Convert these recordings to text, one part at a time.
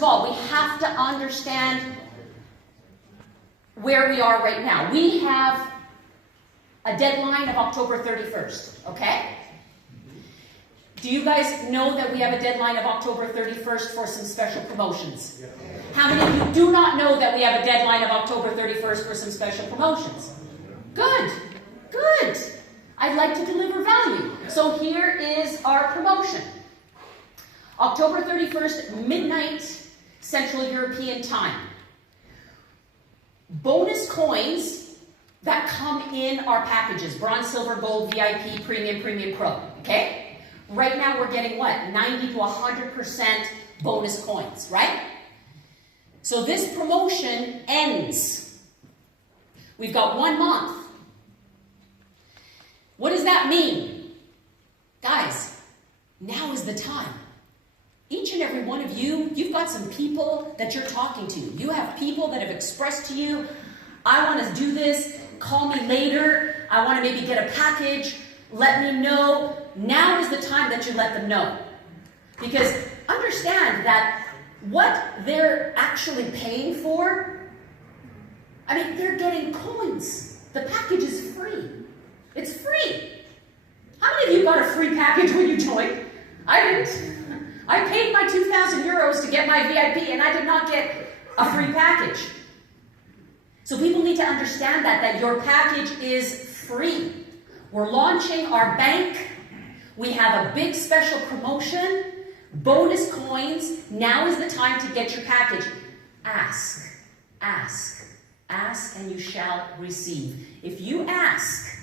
of all, we have to understand where we are right now. We have a deadline of October 31st, okay? Do you guys know that we have a deadline of October 31st for some special promotions? Yeah. How many of you do not know that we have a deadline of October 31st for some special promotions? Good, good. I'd like to deliver value. So here is our promotion. October 31st, midnight, Central European time. Bonus coins that come in our packages, bronze, silver, gold, VIP, premium, premium pro, okay? Right now we're getting what? 90 to 100% bonus coins, right? So this promotion ends. We've got 1 month. What does that mean? Guys, now is the time. Each and every one of you, you've got some people that you're talking to. You have people that have expressed to you, I want to do this, call me later, I want to maybe get a package, let me know. Now is the time that you let them know. Because understand that what they're actually paying for, I mean, they're getting coins. The package is free. It's free. How many of you got a free package when you joined? I didn't. I paid my 2,000 euros to get my VIP and I did not get a free package. So people need to understand that your package is free. We're launching our bank. We have a big special promotion, bonus coins. Now is the time to get your package. Ask, ask, ask, and you shall receive. If you ask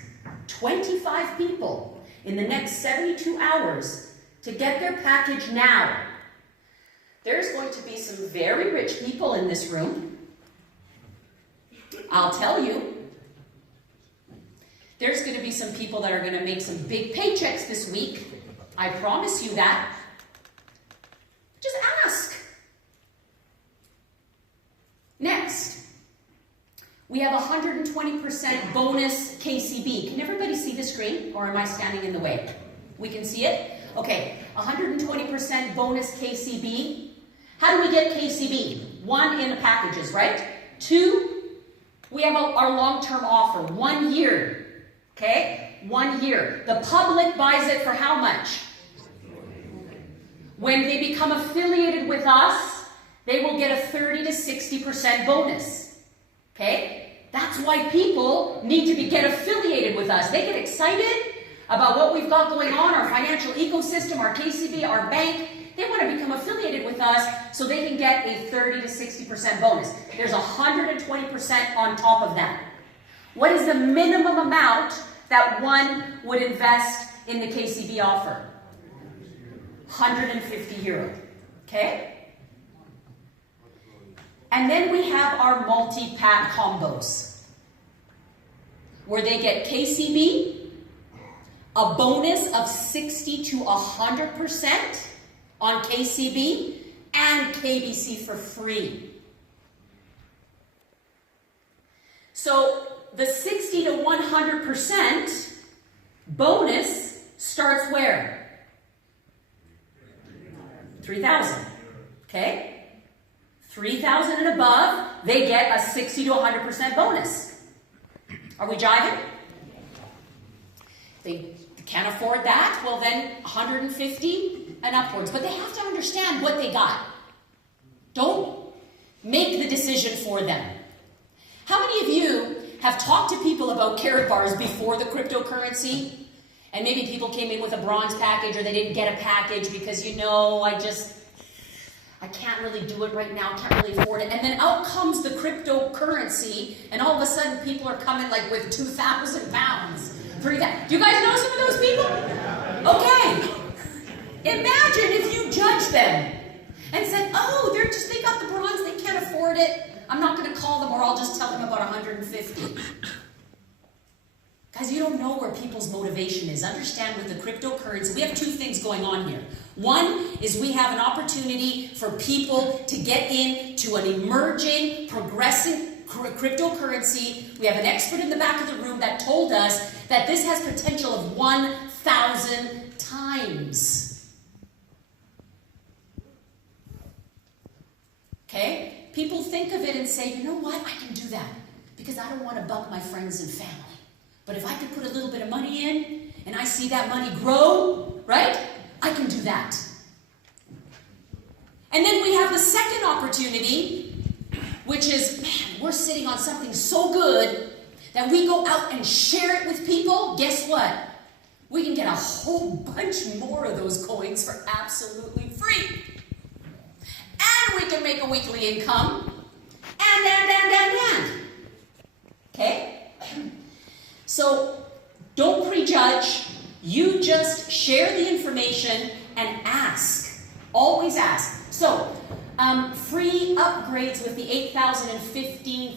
25 people in the next 72 hours to get their package now, there's going to be some very rich people in this room. I'll tell you. There's going to be some people that are going to make some big paychecks this week. I promise you that. Just ask. Next, we have 120% bonus KCB. Can everybody see the screen, or am I standing in the way? We can see it? Okay, 120% bonus KCB. How do we get KCB? 1, in the packages, right? 2, we have our long-term offer, 1 year. Okay, 1 year. The public buys it for how much? When they become affiliated with us, they will get a 30 to 60% bonus. Okay, that's why people need to get affiliated with us. They get excited about what we've got going on, our financial ecosystem, our KCB, our bank. They want to become affiliated with us so they can get a 30 to 60% bonus. There's 120% on top of that. What is the minimum amount that one would invest in the KCB offer? 150 euro. Okay? And then we have our multi-pack combos, where they get KCB, a bonus of 60 to 100% on KCB, and KBC for free. So the 60 to 100% bonus starts where? 3,000. Okay? 3,000 and above, they get a 60 to 100% bonus. Are we jiving? They can't afford that, well then 150 and upwards. But they have to understand what they got. Don't make the decision for them. How many of you have talked to people about Karat bars before the cryptocurrency? And maybe people came in with a bronze package, or they didn't get a package because, you know, I can't really do it right now, can't really afford it. And then out comes the cryptocurrency, and all of a sudden people are coming like with 2,000 pounds. 3,000. Do you guys know some of those people? Okay. Imagine if you judged them and said, oh, they got the bronze, they can't afford it. I'm not going to call them, or I'll just tell them about 150. Guys, you don't know where people's motivation is. Understand with the cryptocurrency, we have 2 things going on here. One is we have an opportunity for people to get into an emerging, progressing cryptocurrency. We have an expert in the back of the room that told us that this has potential of 1,000 times. Okay? People think of it and say, you know what, I can do that because I don't want to bug my friends and family. But if I could put a little bit of money in and I see that money grow, right? I can do that. And then we have the second opportunity, which is, man, we're sitting on something so good that we go out and share it with people. Guess what? We can get a whole bunch more of those coins for absolutely free. And we can make a weekly income. And. Okay? So, don't prejudge. You just share the information and ask. Always ask. So, free upgrades with the $8,000 and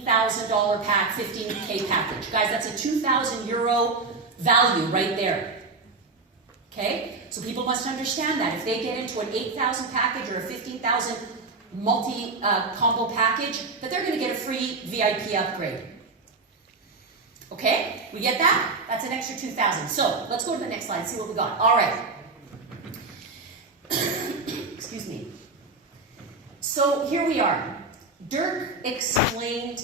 $15,000 pack, 15K package. Guys, that's a 2,000 euro value right there. Okay? So people must understand that. If they get into an 8,000 package or a 15,000 multi-combo package, that they're going to get a free VIP upgrade. Okay? We get that? That's an extra 2,000. So, let's go to the next slide and see what we got. All right. Excuse me. So, here we are. Dirk explained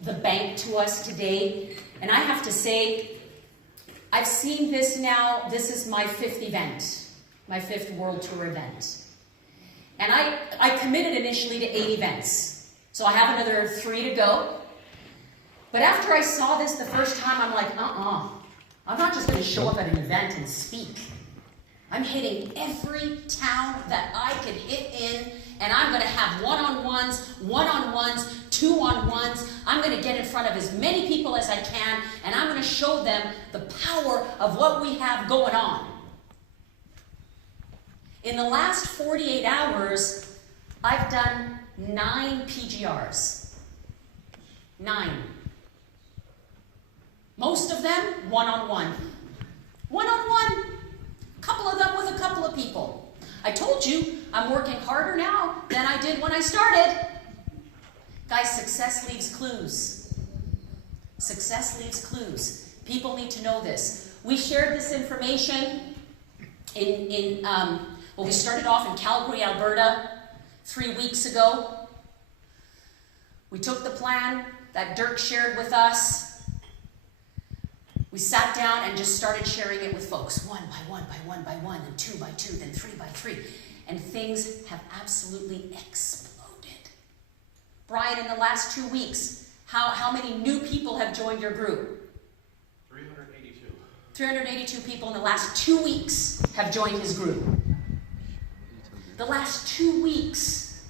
the bank to us today, and I have to say, I've seen this now. This is my 5th event, my 5th World Tour event. And I committed initially to 8 events. So I have another 3 to go. But after I saw this the first time, I'm like, I'm not just going to show up at an event and speak. I'm hitting every town that I could hit in, and I'm going to have one-on-ones, 2-on-1s. I'm going to get in front of as many people as I can, and I'm going to show them the power of what we have going on. In the last 48 hours, I've done 9 PGRs. 9. Most of them, one-on-one. One-on-one. A couple of them with a couple of people. I told you, I'm working harder now than I did when I started. Guys, success leaves clues. Success leaves clues. People need to know this. We shared this information well, we started off in Calgary, Alberta 3 weeks ago. We took the plan that Dirk shared with us. We sat down and just started sharing it with folks, 1 by 1 by 1 by 1, and 2 by 2, then 3 by 3. And things have absolutely exploded. Brian, in the last 2 weeks, how many new people have joined your group? 382. 382 people in the last 2 weeks have joined his group. The last 2 weeks,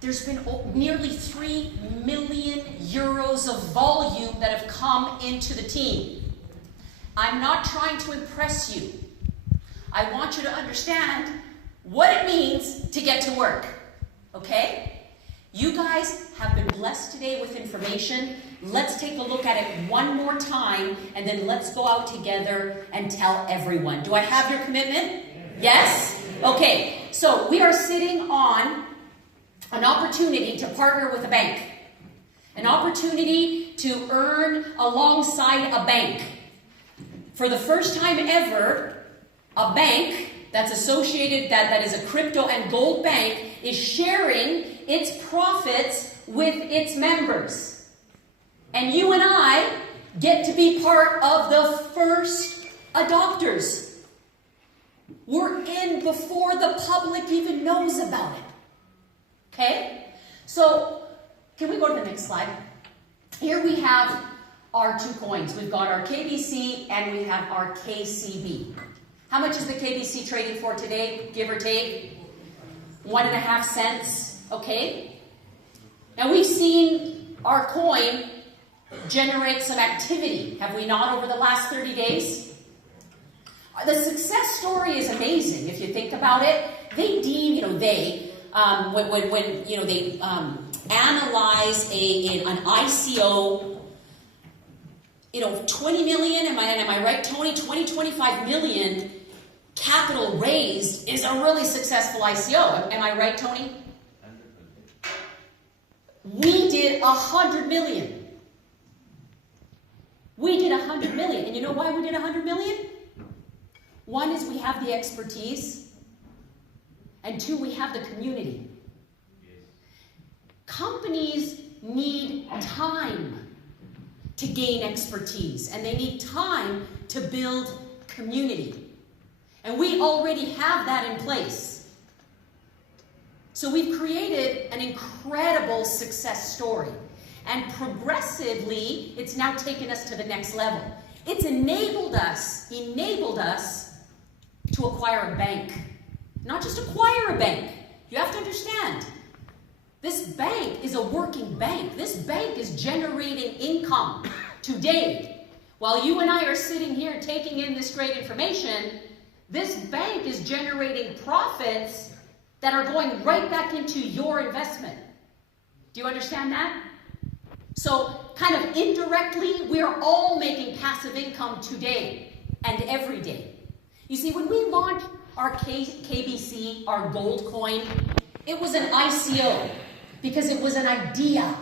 there's been nearly 3 million euros of volume that have come into the team. I'm not trying to impress you. I want you to understand what it means to get to work, okay? You guys have been blessed today with information. Let's take a look at it one more time, and then let's go out together and tell everyone. Do I have your commitment? Yes? Okay, so we are sitting on an opportunity to partner with a bank. An opportunity to earn alongside a bank. For the first time ever, a bank that's associated, that is a crypto and gold bank, is sharing its profits with its members. And you and I get to be part of the first adopters. We're in before the public even knows about it. Okay? So, can we go to the next slide? Here we have our 2 coins. We've got our KBC and we have our KCB. How much is the KBC trading for today, give or take? 1.5 cents. Okay? Now we've seen our coin generate some activity, have we not, over the last 30 days? The success story is amazing if you think about it. They deem, when they analyze an ICO, 20 million, am I right, Tony? 25 million capital raised is a really successful ICO. Am I right, Tony? We did 100 million. We did 100 million. And you know why we did 100 million? 1 is we have the expertise. And 2, we have the community. companies need time to gain expertise, and they need time to build community. And we already have that in place. So we've created an incredible success story. And progressively, it's now taken us to the next level. It's enabled us to acquire a bank. Not just acquire a bank. You have to understand, this bank is a working bank. This bank is generating income today. While you and I are sitting here taking in this great information, this bank is generating profits that are going right back into your investment. Do you understand that? So, kind of indirectly, we're all making passive income today and every day. You see, when we launched our KBC, our gold coin, it was an ICO because it was an idea.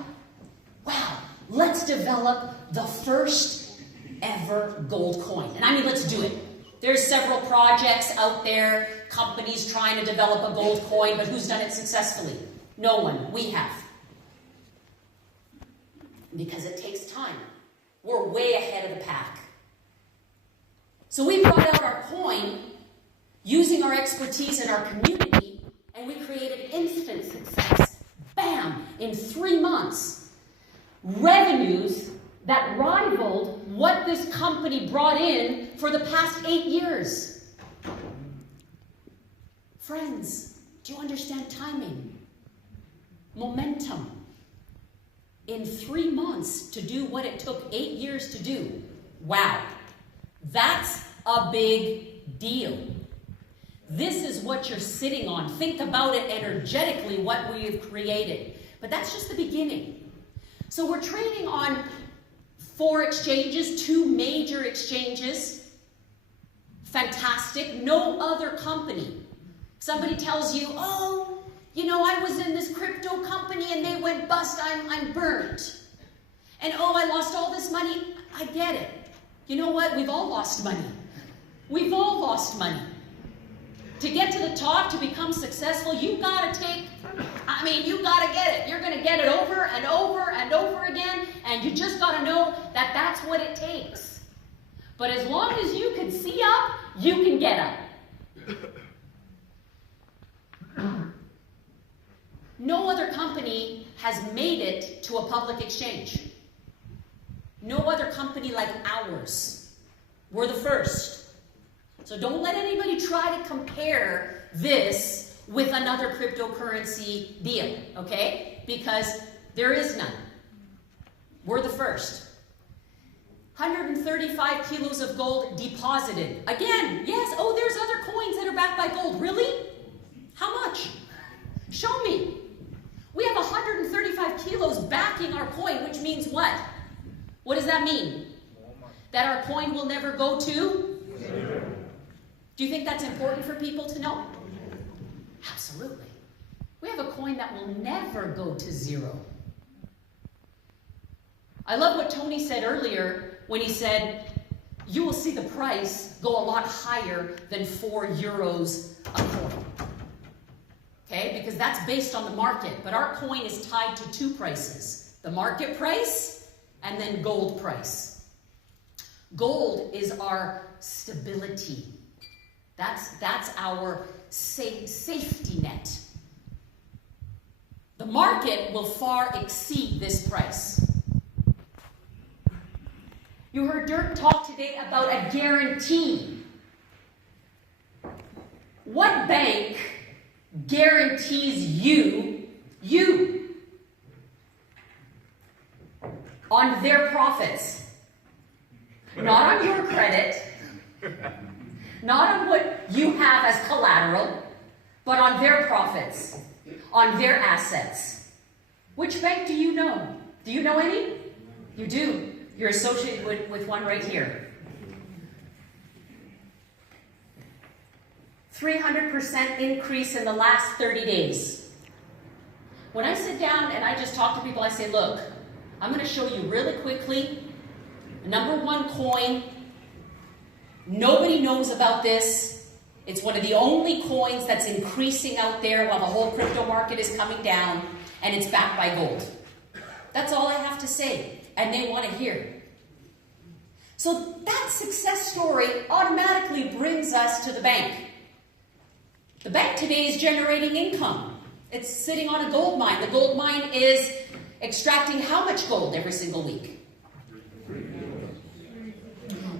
Wow, let's develop the first ever gold coin. And I mean, let's do it. There's several projects out there, companies trying to develop a gold coin, but who's done it successfully? No one. We have. Because it takes time. We're way ahead of the pack. So we brought out our coin using our expertise in our community, and we created instant success. Bam! In 3 months. Revenues that rivaled what this company brought in for the past 8 years. Friends, do you understand timing? Momentum. In 3 months to do what it took 8 years to do. Wow. That's a big deal. This is what you're sitting on. Think about it energetically, what we have created. But that's just the beginning. So we're trading on 4 exchanges, 2 major exchanges. Fantastic. No other company. Somebody tells you, oh, you know, I was in this crypto company and they went bust, I'm burnt. And oh, I lost all this money. I get it. You know what? We've all lost money. We've all lost money. To get to the top, to become successful, you gotta you gotta get it. You're gonna get it over and over and over again, and you just gotta know that that's what it takes. But as long as you can see up, you can get up. No other company has made it to a public exchange. No other company like ours. We're the first. So don't let anybody try to compare this with another cryptocurrency deal, okay? Because there is none. We're the first. 135 kilos of gold deposited. Again, yes, oh, there's other coins that are backed by gold. Really? How much? Show me. We have 135 kilos backing our coin, which means what? What does that mean? That our coin will never go to? Zero. Do you think that's important for people to know? Absolutely. We have a coin that will never go to zero. I love what Tony said earlier when he said, you will see the price go a lot higher than €4 a coin. Okay, because that's based on the market. But our coin is tied to 2 prices. The market price and then gold price. Gold is our stability. That's our safety net. The market will far exceed this price. You heard Dirk talk today about a guarantee. What bank guarantees you on their profits? Not on your credit, not on what you have as collateral, but on their profits, on their assets. Which bank do you know? Do you know any? You do. You're associated with one right here. 300% increase in the last 30 days. When I sit down and I just talk to people, I say, look, I'm going to show you really quickly, #1 coin. Nobody knows about this. It's one of the only coins that's increasing out there while the whole crypto market is coming down, and it's backed by gold. That's all I have to say, and they want to hear. So that success story automatically brings us to the bank. The bank today is generating income. It's sitting on a gold mine. The gold mine is extracting how much gold every single week?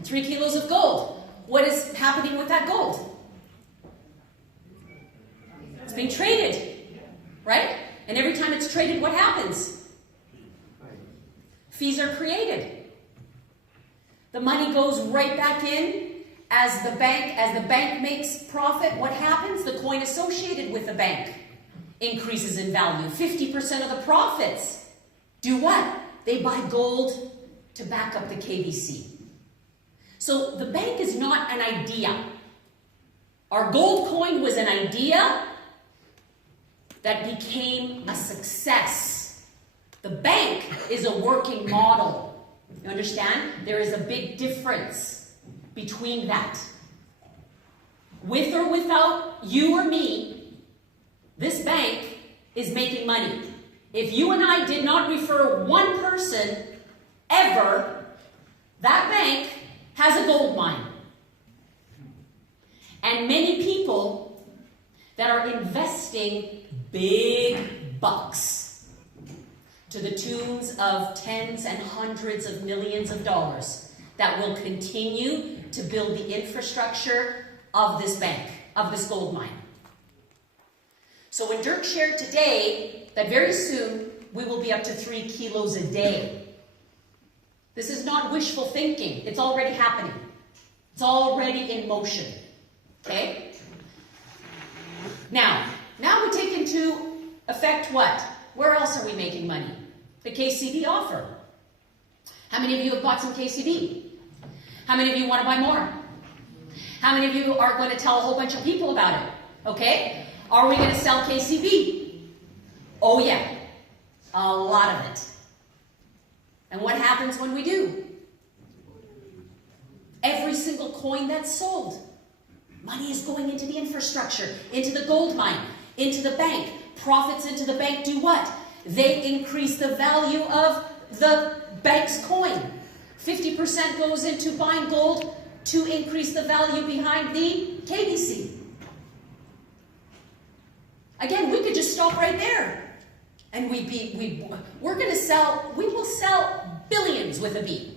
3 kilos of gold. What is happening with that gold? It's being traded, right? And every time it's traded, what happens? Fees are created. The money goes right back in as the bank makes profit. What happens? The coin associated with the bank increases in value. 50% of the profits do what? They buy gold to back up the KBC. So the bank is not an idea. Our gold coin was an idea that became a success. The bank is a working model. You understand? There is a big difference between that. With or without you or me, this bank is making money. If you and I did not refer one person ever, that bank has a gold mine. And many people that are investing big bucks to the tunes of tens and hundreds of millions of dollars that will continue to build the infrastructure of this bank, of this gold mine. So when Dirk shared today that very soon we will be up to 3 kilos a day. This is not wishful thinking. It's already happening. It's already in motion. Okay? Now we take into effect what? Where else are we making money? The KCB offer. How many of you have bought some KCB? How many of you want to buy more? How many of you are going to tell a whole bunch of people about it? Okay? Are we going to sell KCB? Oh yeah. A lot of it. And what happens when we do? Every single coin that's sold, money is going into the infrastructure, into the gold mine, into the bank. Profits into the bank do what? They increase the value of the bank's coin. 50% goes into buying gold to increase the value behind the KBC. Again, we could just stop right there. And we will sell billions with a B.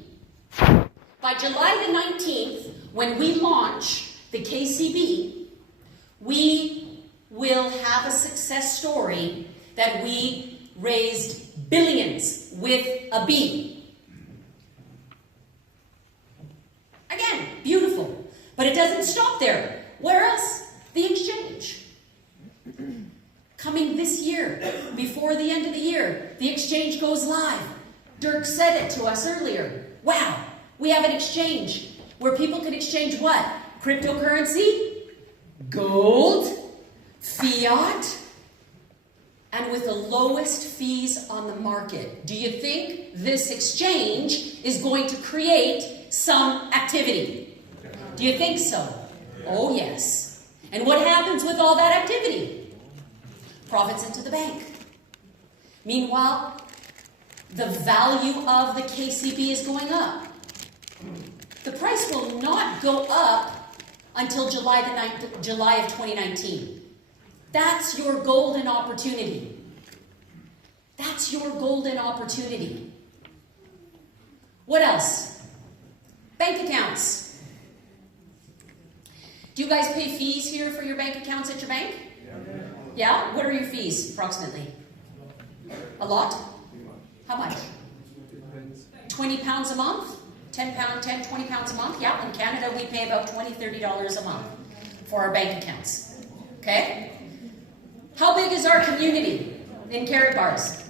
By July the 19th, when we launch the KCB, we will have a success story that we raised billions with a B. Again, beautiful. But it doesn't stop there. Where else? The exchange. Coming this year, before the end of the year, the exchange goes live. Dirk said it to us earlier. Wow, we have an exchange where people can exchange what? Cryptocurrency, gold, fiat, and with the lowest fees on the market. Do you think this exchange is going to create some activity? Do you think so? Oh yes. And what happens with all that activity? Profits into the bank. Meanwhile, the value of the KCB is going up. The price will not go up until July of 2019. That's your golden opportunity. That's your golden opportunity. What else? Bank accounts. Do you guys pay fees here for your bank accounts at your bank? Yeah? What are your fees, approximately? A lot? How much? 20 pounds a month? 10, 20 pounds a month? Yeah, in Canada we pay about $20, $30 a month for our bank accounts. Okay? How big is our community in Karat bars?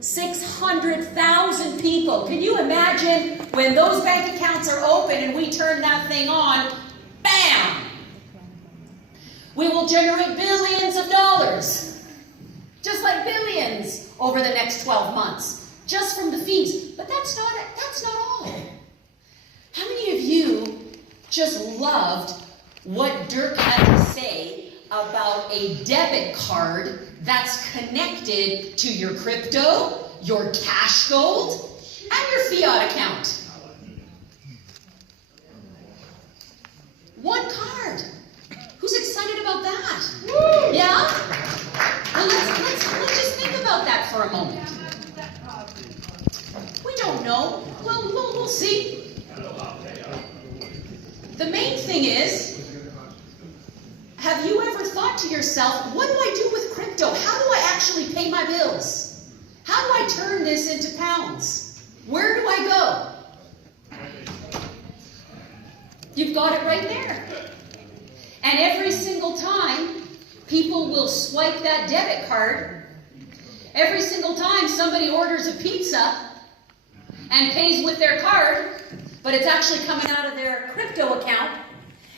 600,000 people. Can you imagine when those bank accounts are open and we turn that thing on, bam! We will generate billions of dollars, just like billions over the next 12 months, just from the fees. But that's not all. How many of you just loved what Dirk had to say about a debit card that's connected to your crypto, your Cashgold, and your fiat account. One card. Who's excited about that? Woo! Yeah? Well, let's just think about that for a moment. We don't know. Well, we'll see. The main thing is, have you ever thought to yourself, what do I do with crypto? How do I actually pay my bills? How do I turn this into pounds? Where do I go? You've got it right there. And every single time people will swipe that debit card, every single time somebody orders a pizza and pays with their card, but it's actually coming out of their crypto account,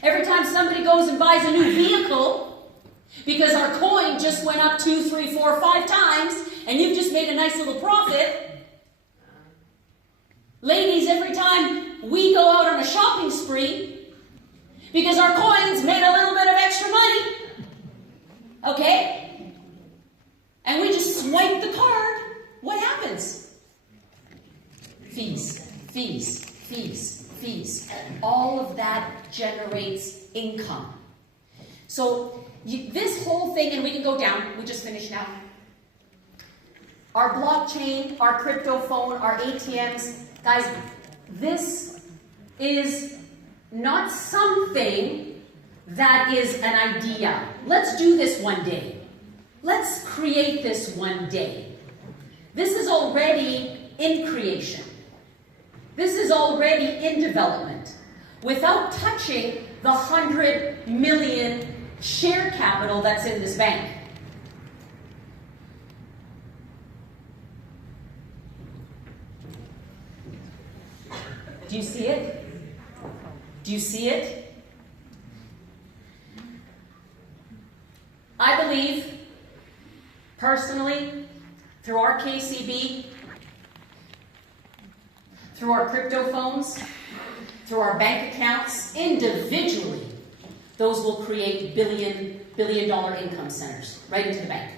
every time somebody goes and buys a new vehicle, because our coin just went up 2, 3, 4, 5 times, and you've just made a nice little profit. Ladies, every time we go out on a shopping spree, because our coins made a little bit of extra money, okay? And we just swipe the card, what happens? Fees, fees, fees, fees. All of that generates income. So this whole thing, and we can go down, we just finished now. Our blockchain, our crypto phone, our ATMs, guys, this is not something that is an idea. Let's do this one day. Let's create this one day. This is already in creation. This is already in development without touching the 100 million share capital that's in this bank. Do you see it? Do you see it? I believe, personally, through our KCB, through our crypto phones, through our bank accounts, individually, those will create billion-dollar income centers right into the bank.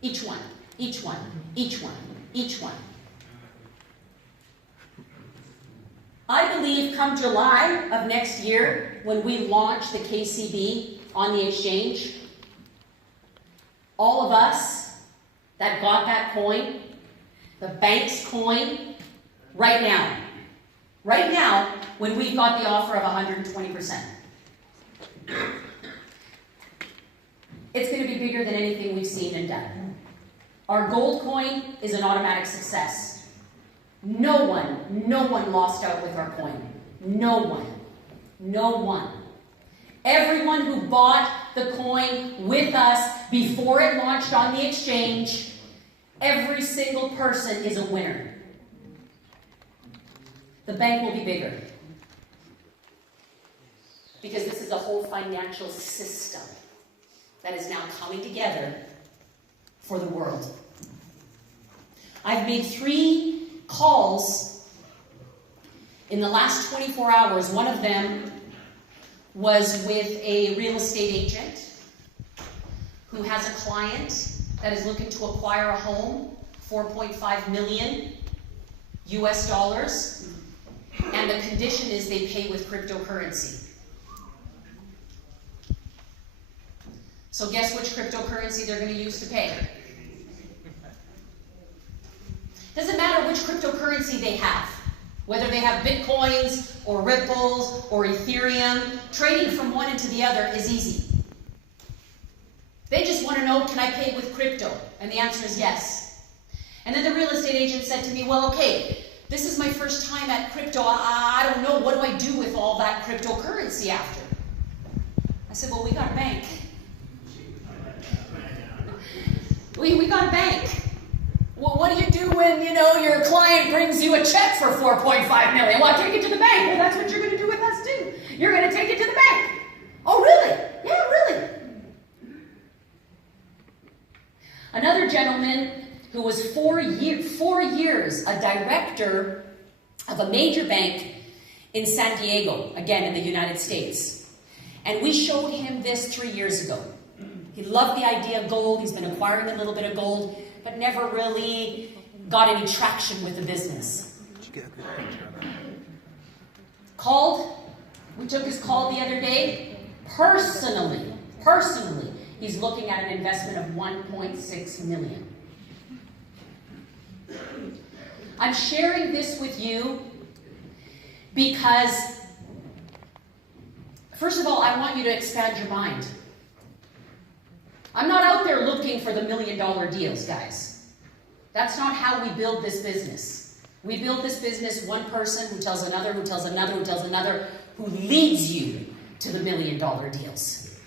Each one, each one, each one, each one. I believe come July of next year, when we launch the KCB on the exchange, all of us that got that coin, the bank's coin, right now, when we've got the offer of 120%, it's going to be bigger than anything we've seen and done. Our gold coin is an automatic success. No one lost out with our coin. No one. Everyone who bought the coin with us before it launched on the exchange, every single person is a winner. The bank will be bigger. Because this is a whole financial system that is now coming together for the world. I've made 3 calls in the last 24 hours. One of them was with a real estate agent who has a client that is looking to acquire a home, 4.5 million US dollars, and the condition is they pay with cryptocurrency. So guess which cryptocurrency they're going to use to pay? Doesn't matter which cryptocurrency they have, whether they have Bitcoins or Ripples or Ethereum, trading from one into the other is easy. They just want to know, can I pay with crypto? And the answer is yes. And then the real estate agent said to me, well, okay, this is my first time at crypto. I don't know, what do I do with all that cryptocurrency after? I said, well, we got a bank. We got a bank. Well, what do you do when, your client brings you a check for 4.5 million? Well, take it to the bank. Well, that's what you're going to do with us too. You're going to take it to the bank. Oh, really? Yeah, really. Another gentleman who was 4 years a director of a major bank in San Diego, again in the United States. And we showed him this 3 years ago. He loved the idea of gold. He's been acquiring a little bit of gold, but never really got any traction with the business. Did you get a good picture of that? Called. We took his call the other day. Personally, he's looking at an investment of $1.6 million. I'm sharing this with you because, first of all, I want you to expand your mind. I'm not out there looking for the $1 million deals, guys. That's not how we build this business. We build this business one person who tells another, who tells another, who tells another, who leads you to the $1 million deals.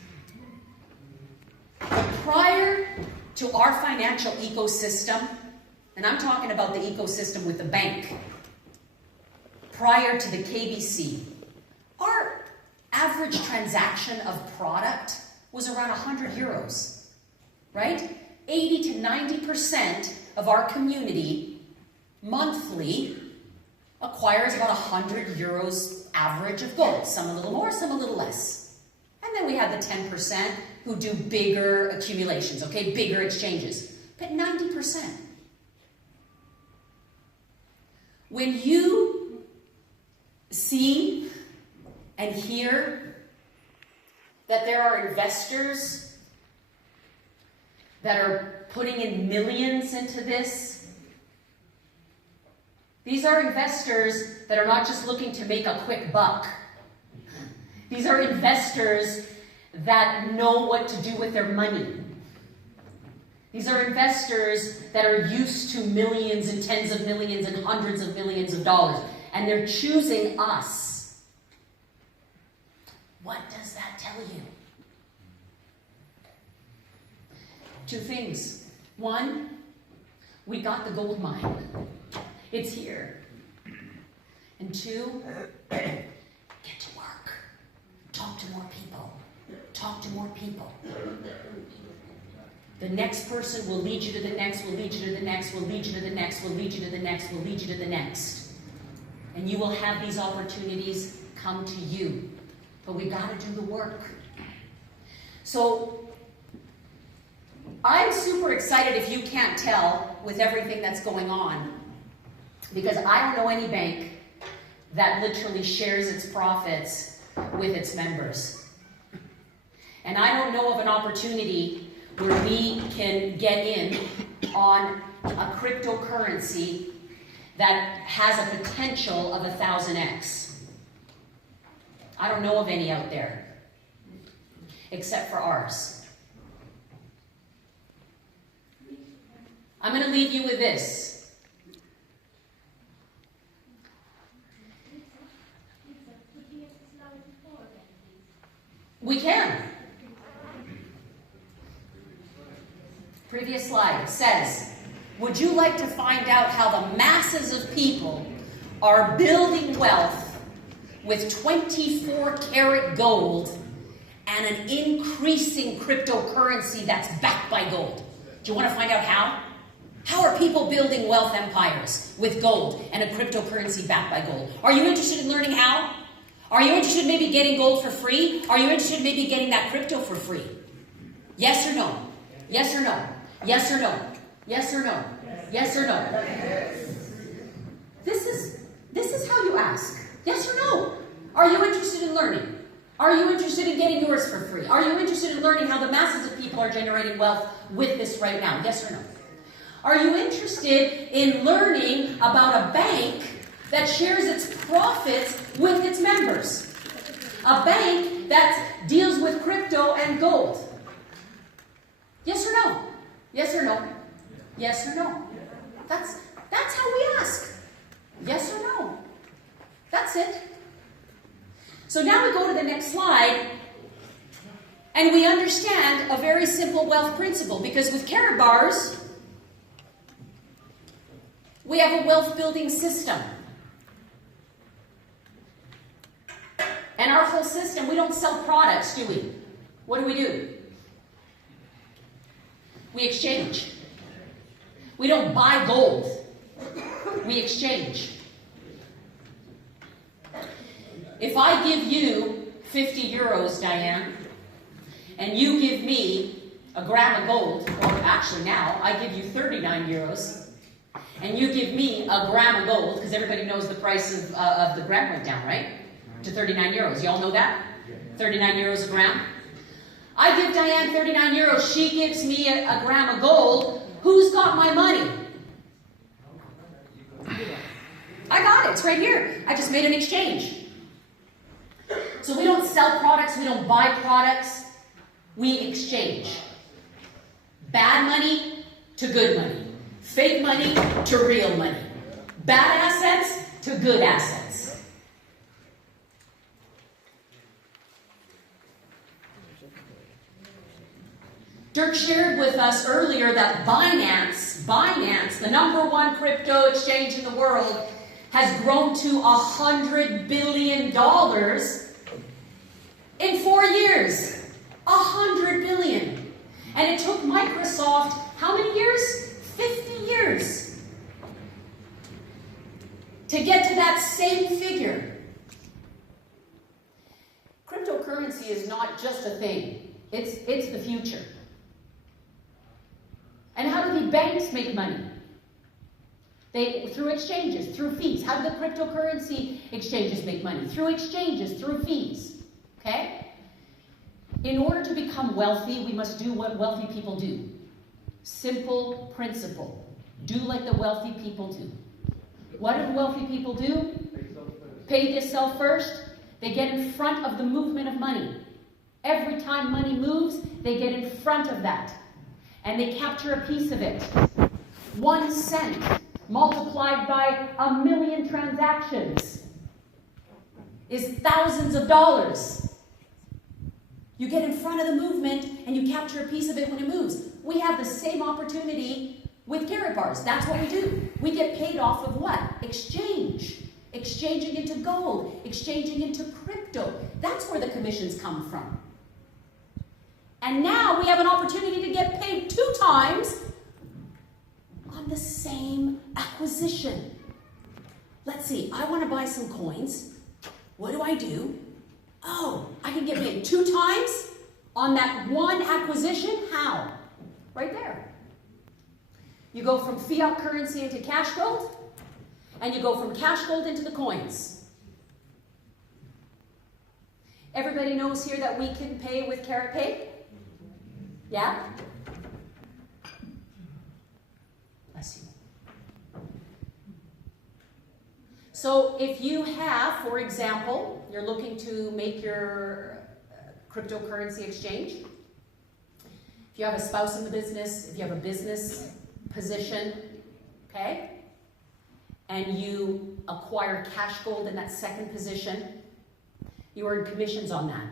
But prior to our financial ecosystem, and I'm talking about the ecosystem with the bank, prior to the KBC, our average transaction of product was around 100 euros, right? 80 to 90% of our community monthly acquires about 100 euros average of gold. Some a little more, some a little less. And then we have the 10% who do bigger accumulations, okay, bigger exchanges. But 90%. When you see and hear that there are investors that are putting in millions into this, these are investors that are not just looking to make a quick buck. These are investors that know what to do with their money. These are investors that are used to millions and tens of millions and hundreds of millions of dollars. And they're choosing us. What does that tell you? Two things. One, we got the gold mine. It's here. And two, get to work. Talk to more people. Talk to more people. The next person will lead you to the next, will lead you to the next, will lead you to the next, will lead you to the next, will lead you to the next. And you will have these opportunities come to you. But we got to do the work. So, I'm super excited, if you can't tell, with everything that's going on. Because I don't know any bank that literally shares its profits with its members. And I don't know of an opportunity where we can get in on a cryptocurrency that has a potential of 1,000x. I don't know of any out there, except for ours. I'm going to leave you with this. We can. Previous slide says, would you like to find out how the masses of people are building wealth with 24 karat gold and an increasing cryptocurrency that's backed by gold? Do you want to find out how? How are people building wealth empires with gold and a cryptocurrency backed by gold? Are you interested in learning how? Are you interested in maybe getting gold for free? Are you interested in maybe getting that crypto for free? Yes or no? Yes or no? Yes or no? Yes or no? Yes or no? This is how you ask. Yes or no? Are you interested in learning? Are you interested in getting yours for free? Are you interested in learning how the masses of people are generating wealth with this right now? Yes or no? Are you interested in learning about a bank that shares its profits with its members? A bank that deals with crypto and gold? Yes or no? Yes or no? Yes or no? That's how we ask. Yes or no? That's it. So now we go to the next slide, and we understand a very simple wealth principle, because with Karat bars, we have a wealth building system. And our whole system, we don't sell products, do we? What do? We exchange. We don't buy gold. We exchange. If I give you 50 euros, Diane, and you give me a gram of gold, or actually now, I give you 39 euros, and you give me a gram of gold, because everybody knows the price of the gram went down, right? To 39 euros. Y'all know that? 39 euros a gram. I give Diane 39 euros, she gives me a gram of gold. Who's got my money? I got it, it's right here. I just made an exchange. So we don't sell products, we don't buy products, we exchange. Bad money to good money. Fake money to real money. Bad assets to good assets. Dirk shared with us earlier that Binance, the #1 crypto exchange in the world, has grown to $100 billion in 4 years. $100 billion. And it took Microsoft, how many years? 50 years. To get to that same figure. Cryptocurrency is not just a thing. It's the future. And how do the banks make money? Through exchanges, through fees. How do the cryptocurrency exchanges make money? Through exchanges, through fees. Okay? In order to become wealthy, we must do what wealthy people do. Simple principle. Do like the wealthy people do. What do wealthy people do? Pay yourself first. They get in front of the movement of money. Every time money moves, they get in front of that. And they capture a piece of it. 1 cent multiplied by 1 million transactions is thousands of dollars. You get in front of the movement and you capture a piece of it when it moves. We have the same opportunity with Karat bars. That's what we do. We get paid off of what? Exchange. Exchanging into gold. Exchanging into crypto. That's where the commissions come from. And now we have an opportunity to get paid 2 times on the same acquisition. Let's see. I want to buy some coins. What do? Oh, I can get paid 2 times on that one acquisition? How? Right there. You go from fiat currency into Cashgold, and you go from Cashgold into the coins. Everybody knows here that we can pay with Karat Pay? Yeah? Bless you. So if you have, for example, you're looking to make your cryptocurrency exchange. If you have a spouse in the business, if you have a business position, okay, and you acquire Cashgold in that second position, you earn commissions on that.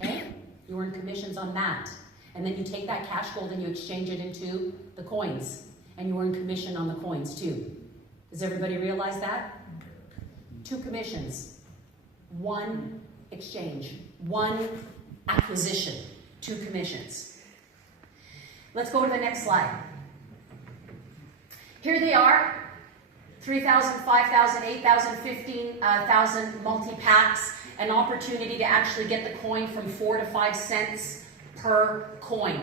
Okay? You earn commissions on that. And then you take that Cashgold and you exchange it into the coins. And you earn commission on the coins too. Does everybody realize that? 2 commissions. 1 exchange. 1 acquisition. 2 commissions. Let's go to the next slide. Here they are. 3,000, 5,000, 8,000, 15,000 multi-packs. An opportunity to actually get the coin from 4 to 5 cents per coin.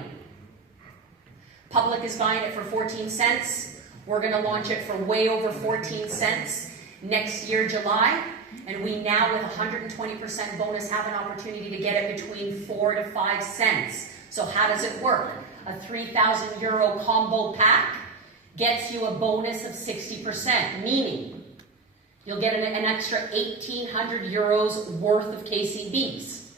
Public is buying it for 14 cents. We're going to launch it for way over 14 cents next year, July. And we now, with 120% bonus, have an opportunity to get it between 4 to 5 cents. So how does it work? A 3,000 euro combo pack gets you a bonus of 60%, meaning you'll get an extra 1,800 euros worth of KCBs.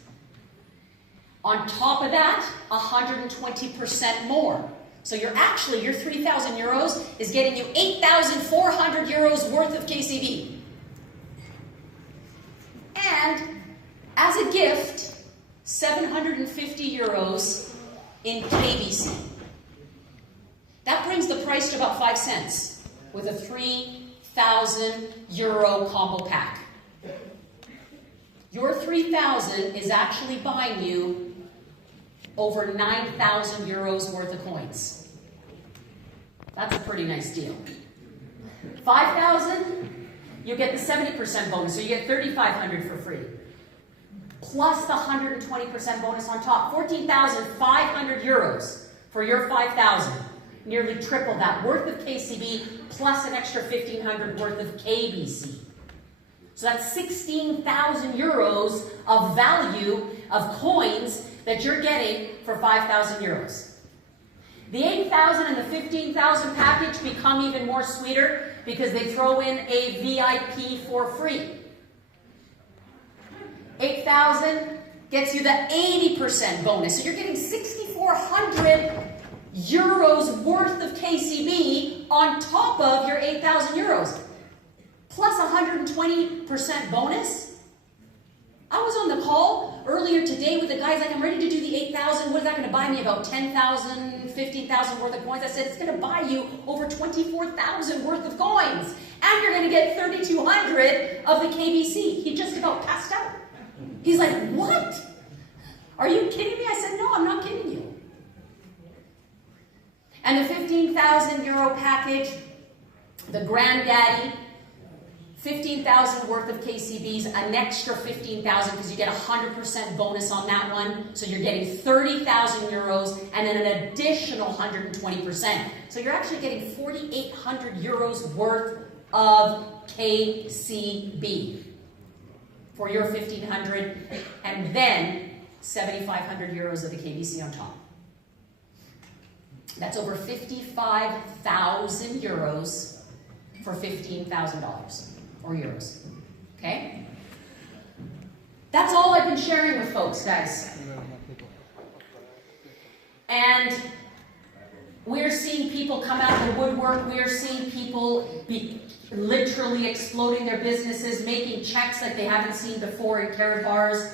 On top of that, 120% more. So your 3,000 euros is getting you 8,400 euros worth of KCB. And as a gift, 750 euros in KBC. That brings the price to about 5 cents with a 3,000 euro combo pack. Your 3,000 is actually buying you over 9,000 euros worth of coins. That's a pretty nice deal. 5,000, you get the 70% bonus, so you get 3,500 for free. plus the 120% bonus on top. 14,500 euros for your 5,000. Nearly triple that worth of KCB plus an extra 1,500 worth of KBC. So that's 16,000 euros of value of coins that you're getting for 5,000 euros. The 8,000 and the 15,000 package become even more sweeter because they throw in a VIP for free. 8,000 gets you the 80% bonus. So you're getting 6,400 euros worth of KCB on top of your 8,000 euros. Plus 120% bonus. I was on the call earlier today with the guys like, I'm ready to do the 8,000. What is that going to buy me? About 10,000, 15,000 worth of coins. I said, it's going to buy you over 24,000 worth of coins. And you're going to get 3,200 of the KBC. He just about passed out. He's like, what? Are you kidding me? I said, no, I'm not kidding you. And the 15,000 euro package, the granddaddy, 15,000 worth of KCBs, an extra 15,000 because you get 100% bonus on that one. So you're getting 30,000 euros and then an additional 120%. So you're actually getting 4,800 euros worth of KCB for your 1,500 and then 7,500 euros of the KBC on top. That's over 55,000 euros for $15,000 or euros. Okay? That's all I've been sharing with folks, guys. And we're seeing people come out of the woodwork. We're seeing people be literally exploding their businesses, making checks like they haven't seen before in Karat bars,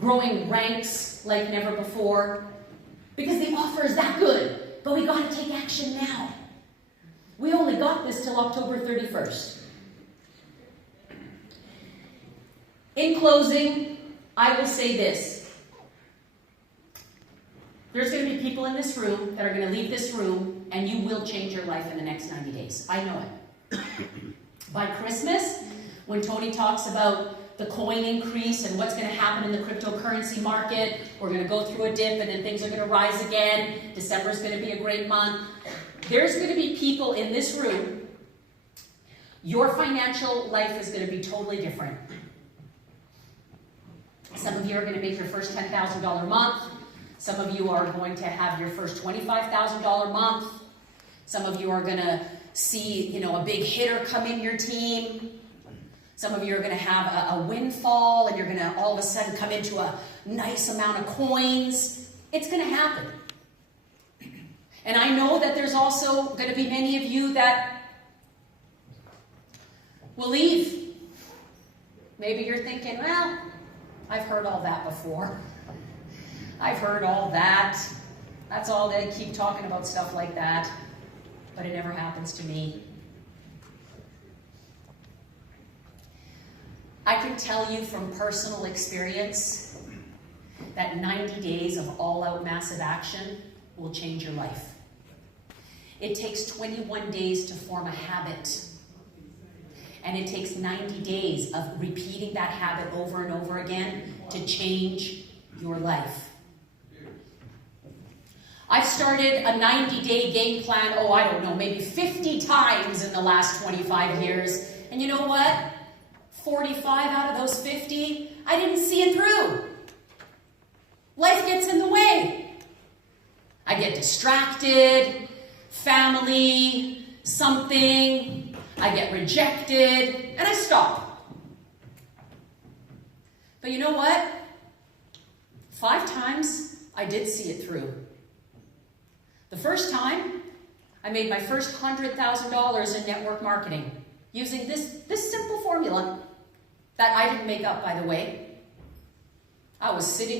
growing ranks like never before, because the offer is that good. But we got to take action now. We only got this till October 31st. In closing, I will say this. There's going to be people in this room that are going to leave this room and you will change your life in the next 90 days. I know it. By Christmas, when Tony talks about the coin increase and what's going to happen in the cryptocurrency market, we're going to go through a dip and then things are going to rise again. December is going to be a great month. There's going to be people in this room, your financial life is going to be totally different. Some of you are going to make your first $10,000 month. Some of you are going to have your first $25,000 month. Some of you are going to see, a big hitter come in your team. Some of you are going to have a windfall and you're going to all of a sudden come into a nice amount of coins. It's going to happen. And I know that there's also going to be many of you that will leave. Maybe you're thinking, well, I've heard all that before. I've heard all that. That's all they keep talking about stuff like that. But it never happens to me. I can tell you from personal experience that 90 days of all-out massive action will change your life. It takes 21 days to form a habit. And it takes 90 days of repeating that habit over and over again to change your life. I've started a 90-day game plan, I don't know, maybe 50 times in the last 25 years. And you know what? 45 out of those 50, I didn't see it through. Life gets in the way. I get distracted, family, something, I get rejected, and I stop. But you know what? 5 times, I did see it through. The first time, I made my first $100,000 in network marketing using this simple formula that I didn't make up, by the way. I was sitting